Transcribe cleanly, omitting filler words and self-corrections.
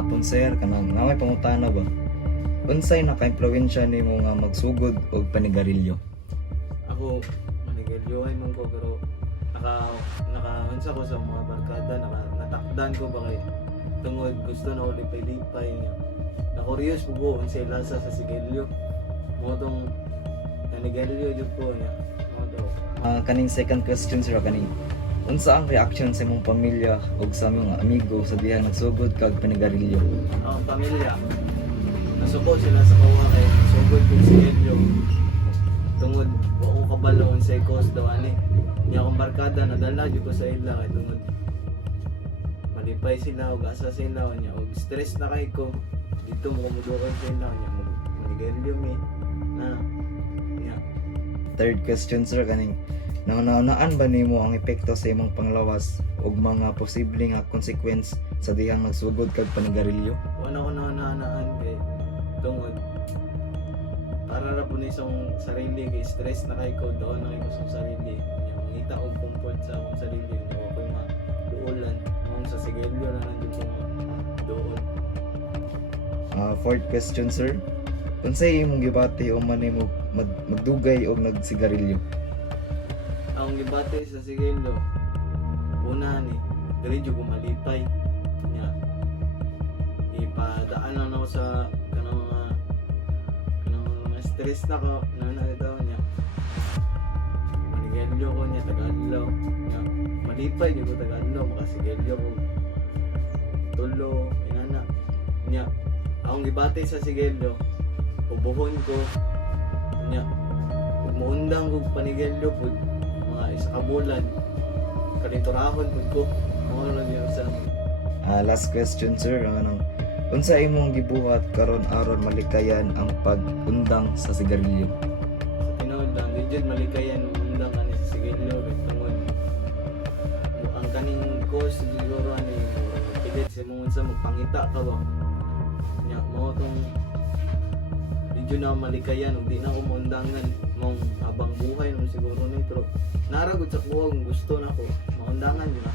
hapon sir, kanang naway pangutana ba? Unsay naka-impluwensya nimo nga magsugod og panigarilyo? Ako, manigarilyohay man ko pero nakaunsa ko sa mga barkada, natakdan ko ba kay tungod gusto na ulipay-lipay niya. Na-curious ko kung unsay lasa sa sigarilyo. Mo tong nanigarilyo jud ko niya. Mo daw. Kaning second question sir kaning unsa ang reaction sa imong pamilya ug sa mga amigo sa diha nagsugod kag panigarilyo? Ang pamilya, nasuko sila sa kawa kay sugod ko sigarilyo. Tungod wa ko kabalo unsay cause daw ani. Niya akong barkada nadala jud ko sa ila kay tungod malipay sila ug asa sila niya ug stress na kay ko dito mo kumudukay sa ila niya manigarilyo mi na niya. Third question sir kaning naunaan ba nimo ang epekto sa imong panglawas ug mga posible nga consequence sa dihang nagsugod kag panigarilyo? Wala ko naunaan kay tungod para ra po ni isang sarili kay stress na kay ko doon na kay ko sa sarili niya mangita og comfort sa akong sarili niya ako koy maduolan mong sa sigarilyo na nandiyo ko doon. Fourth question sir, unsay imong gibati o man nimo magdugay og nagsigarilyo? Ang gibate sa sigarilyo una ni diri jud ko malipay niya ipadaan na ako sa kanang mga stress na ko na daw niya manigarilyo ko niya tagadlaw niya malipay jud ko tagadlaw makasigarilyo ko tulo inana niya akong gibate sa sigarilyo ubuhon ko niya ug muundang og panigarilyo pud mga isa ka bulan kaliturahon pud ko mo ra niya sa Last question sir, anong unsa imong gibuhat karon aron malikayan ang pag-undang sa sigarilyo? tinuod lang legit malikayan undang ani sa sigarilyo tungod ang kaning cause siguro ani pilit sa mga unsa magpangita ka ba nya mo tong medyo na malikayan ug di na ko maundangan mong habang buhay naman siguro ni pero naragod sa kuha kung gusto na ko maundangan yun na